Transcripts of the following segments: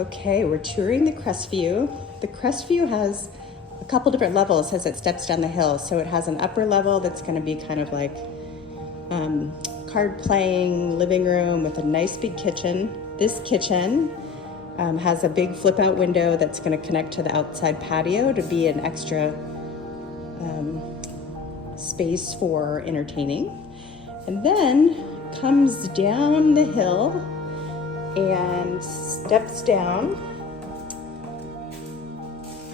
Okay, we're touring the Crestview. The Crestview has a couple different levels as it steps down the hill. So it has an upper level that's going to be kind of like card playing living room with a nice big kitchen. This kitchen has a big flip out window that's going to connect to the outside patio to be an extra space for entertaining. And then comes down the hill and steps down.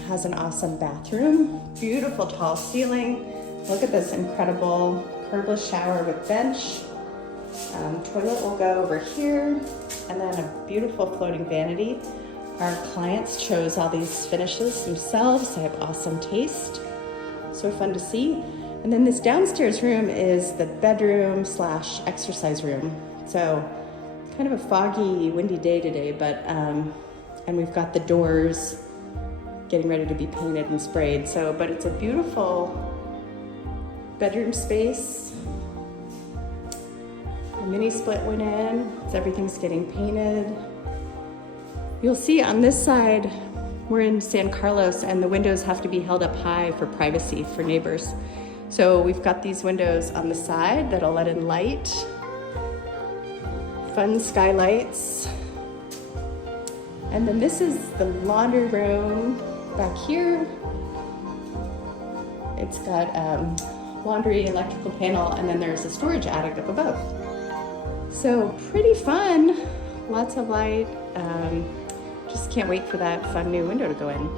Has an awesome bathroom, beautiful tall ceiling. Look at this incredible curbless shower with bench. Toilet will go over here, and then a beautiful floating vanity. Our clients chose all these finishes themselves. They have awesome taste. So fun to see. And then this downstairs room is the bedroom slash exercise room. So kind of a foggy, windy day today, but and we've got the doors getting ready to be painted and sprayed. So, but it's a beautiful bedroom space. A mini split went in, so everything's getting painted. You'll see on this side, we're in San Carlos and the windows have to be held up high for privacy for neighbors. So we've got these windows on the side that'll let in light. Fun skylights. And then this is the laundry room back here. It's got laundry, electrical panel, and then there's a storage attic up above. So pretty fun, lots of light. Just can't wait for that fun new window to go in.